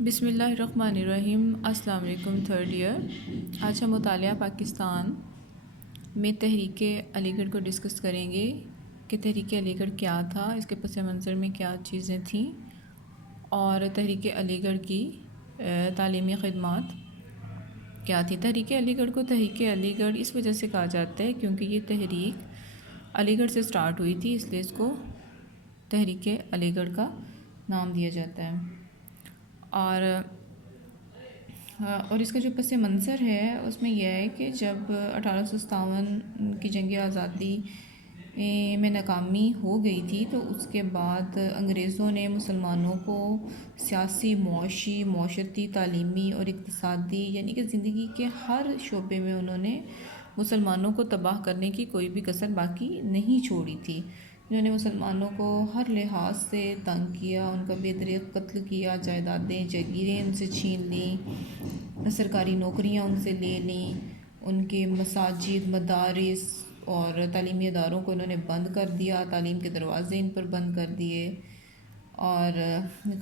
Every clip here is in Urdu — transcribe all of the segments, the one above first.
بسم اللہ الرحمن الرحیم۔ السلام علیکم، تھرڈ ایئر۔ آج ہم مطالعہ پاکستان میں تحریک علی گڑھ کو ڈسکس کریں گے کہ تحریک علی گڑھ کیا تھا، اس کے پس منظر میں کیا چیزیں تھیں، اور تحریک علی گڑھ کی تعلیمی خدمات کیا تھی۔ تحریک علی گڑھ کو تحریک علی گڑھ اس وجہ سے کہا جاتا ہے کیونکہ یہ تحریک علی گڑھ سے سٹارٹ ہوئی تھی، اس لیے اس کو تحریک علی گڑھ کا نام دیا جاتا ہے۔ اور اس کا جو پس منظر ہے اس میں یہ ہے کہ جب 1857 کی جنگ آزادی میں ناکامی ہو گئی تھی تو اس کے بعد انگریزوں نے مسلمانوں کو سیاسی، معاشی، معاشرتی، تعلیمی اور اقتصادی یعنی کہ زندگی کے ہر شعبے میں انہوں نے مسلمانوں کو تباہ کرنے کی کوئی بھی کسر باقی نہیں چھوڑی تھی۔ انہوں نے مسلمانوں کو ہر لحاظ سے تنگ کیا، ان کا بے دریغ قتل کیا، جائیدادیں، جاگیریں ان سے چھین لیں، سرکاری نوکریاں ان سے لے لیں، ان کے مساجد، مدارس اور تعلیمی اداروں کو انہوں نے بند کر دیا، تعلیم کے دروازے ان پر بند کر دیے، اور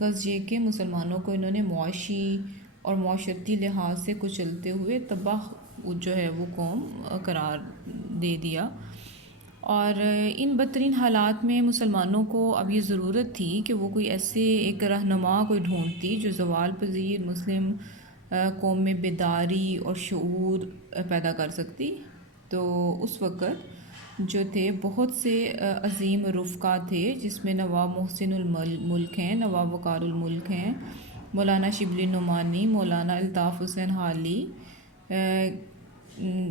غرض یہ کہ مسلمانوں کو انہوں نے معاشی اور معاشرتی لحاظ سے کچلتے ہوئے تباہ جو ہے وہ قوم قرار دے دیا۔ اور ان بدترین حالات میں مسلمانوں کو اب یہ ضرورت تھی کہ وہ کوئی ایسے ایک رہنما کوئی ڈھونڈتی جو زوال پذیر مسلم قوم میں بیداری اور شعور پیدا کر سکتی۔ تو اس وقت جو تھے بہت سے عظیم رفقا تھے، جس میں نواب محسن الملک ہیں، نواب وقار الملک ہیں، مولانا شبلی نعمانی، مولانا الطاف حسین حالی،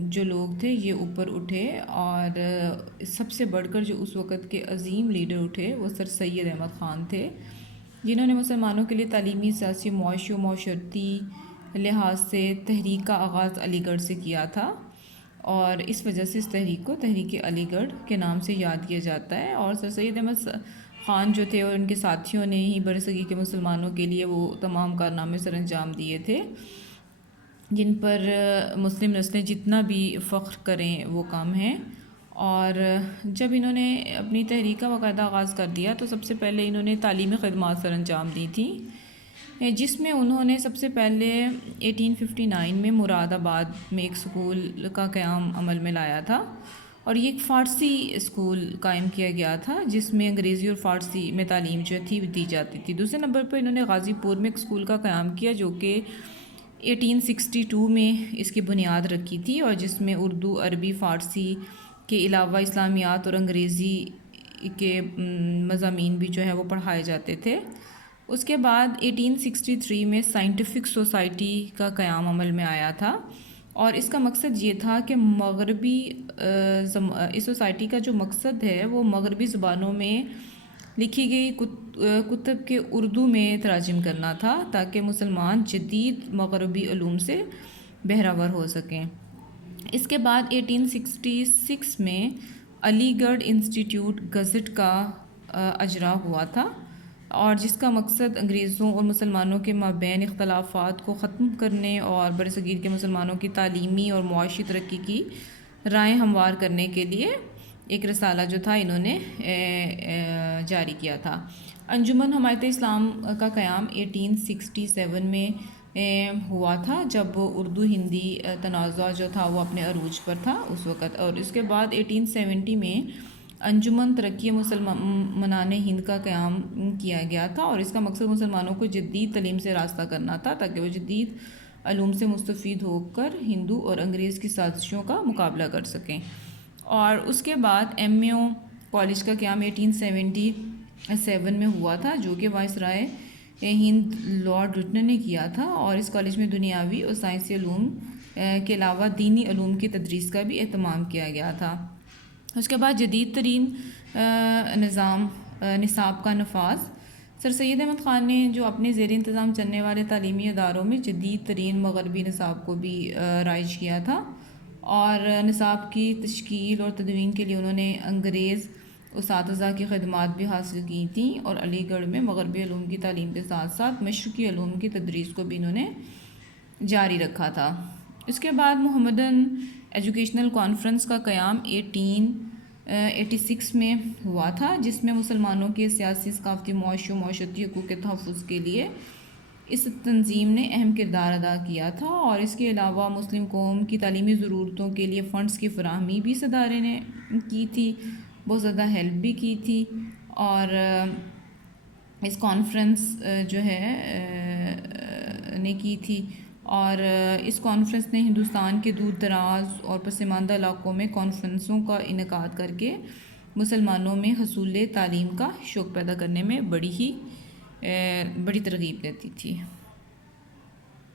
جو لوگ تھے یہ اوپر اٹھے، اور سب سے بڑھ کر جو اس وقت کے عظیم لیڈر اٹھے وہ سر سید احمد خان تھے، جنہوں نے مسلمانوں کے لیے تعلیمی، سیاسی، معاشی و معاشرتی لحاظ سے تحریک کا آغاز علی گڑھ سے کیا تھا، اور اس وجہ سے اس تحریک کو تحریک علی گڑھ کے نام سے یاد کیا جاتا ہے۔ اور سر سید احمد خان جو تھے اور ان کے ساتھیوں نے ہی برصغیر کے مسلمانوں کے لیے وہ تمام کارنامے سر انجام دیے تھے جن پر مسلم نسلیں جتنا بھی فخر کریں وہ کم ہیں۔ اور جب انہوں نے اپنی تحریک کا باقاعدہ آغاز کر دیا تو سب سے پہلے انہوں نے تعلیمی خدمات سر انجام دی تھیں، جس میں انہوں نے سب سے پہلے 1859 میں مراد آباد میں ایک اسکول کا قیام عمل میں لایا تھا، اور یہ ایک فارسی اسکول قائم کیا گیا تھا جس میں انگریزی اور فارسی میں تعلیم جو تھی دی جاتی تھی۔ دوسرے نمبر پر انہوں نے غازی پور میں ایک اسکول کا قیام کیا جو کہ 1862 میں اس کی بنیاد رکھی تھی، اور جس میں اردو، عربی، فارسی کے علاوہ اسلامیات اور انگریزی کے مضامین بھی جو ہے وہ پڑھائے جاتے تھے۔ اس کے بعد 1863 میں سائنٹیفک سوسائٹی کا قیام عمل میں آیا تھا، اور اس کا مقصد یہ تھا کہ مغربی اس سوسائٹی کا جو مقصد ہے وہ مغربی زبانوں میں لکھی گئی کتب کے اردو میں تراجم کرنا تھا تاکہ مسلمان جدید مغربی علوم سے بہرہ ہو سکیں۔ اس کے بعد 1866 میں علی گڑھ انسٹیٹیوٹ گزٹ کا اجرا ہوا تھا، اور جس کا مقصد انگریزوں اور مسلمانوں کے مابین اختلافات کو ختم کرنے اور برصغیر کے مسلمانوں کی تعلیمی اور معاشی ترقی کی رائیں ہموار کرنے کے لیے ایک رسالہ جو تھا انہوں نے جاری کیا تھا۔ انجمن حمایت اسلام کا قیام 1867 میں ہوا تھا جب اردو ہندی تنازع جو تھا وہ اپنے عروج پر تھا اس وقت، اور اس کے بعد 1870 میں انجمن ترقی مسلمانان ہند کا قیام کیا گیا تھا، اور اس کا مقصد مسلمانوں کو جدید تعلیم سے راستہ کرنا تھا تاکہ وہ جدید علوم سے مستفید ہو کر ہندو اور انگریز کی سازشوں کا مقابلہ کر سکیں۔ اور اس کے بعد ایم اے او کالج کا قیام 1877 میں ہوا تھا جو کہ وائسرائے ہند لارڈ رٹن نے کیا تھا، اور اس کالج میں دنیاوی اور سائنسی علوم کے علاوہ دینی علوم کی تدریس کا بھی اہتمام کیا گیا تھا۔ اس کے بعد جدید ترین نصاب کا نفاذ، سر سید احمد خان نے جو اپنے زیر انتظام چلنے والے تعلیمی اداروں میں جدید ترین مغربی نصاب کو بھی رائج کیا تھا، اور نصاب کی تشکیل اور تدوین کے لیے انہوں نے انگریز اساتذہ کی خدمات بھی حاصل کی تھیں، اور علی گڑھ میں مغربی علوم کی تعلیم کے ساتھ ساتھ مشرقی علوم کی تدریس کو بھی انہوں نے جاری رکھا تھا۔ اس کے بعد محمدن ایجوکیشنل کانفرنس کا قیام 1886 میں ہوا تھا، جس میں مسلمانوں کے سیاسی، ثقافتی، معاشی و معاشرتی حقوق کے تحفظ کے لیے اس تنظیم نے اہم کردار ادا کیا تھا، اور اس کے علاوہ مسلم قوم کی تعلیمی ضرورتوں کے لیے فنڈز کی فراہمی بھی اس ادارے نے کی تھی، بہت زیادہ ہیلپ بھی کی تھی۔ اور اس کانفرنس جو ہے نے کی تھی، اور اس کانفرنس نے ہندوستان کے دور دراز اور پسماندہ علاقوں میں کانفرنسوں کا انعقاد کر کے مسلمانوں میں حصول تعلیم کا شوق پیدا کرنے میں بڑی ترغیب دیتی تھی۔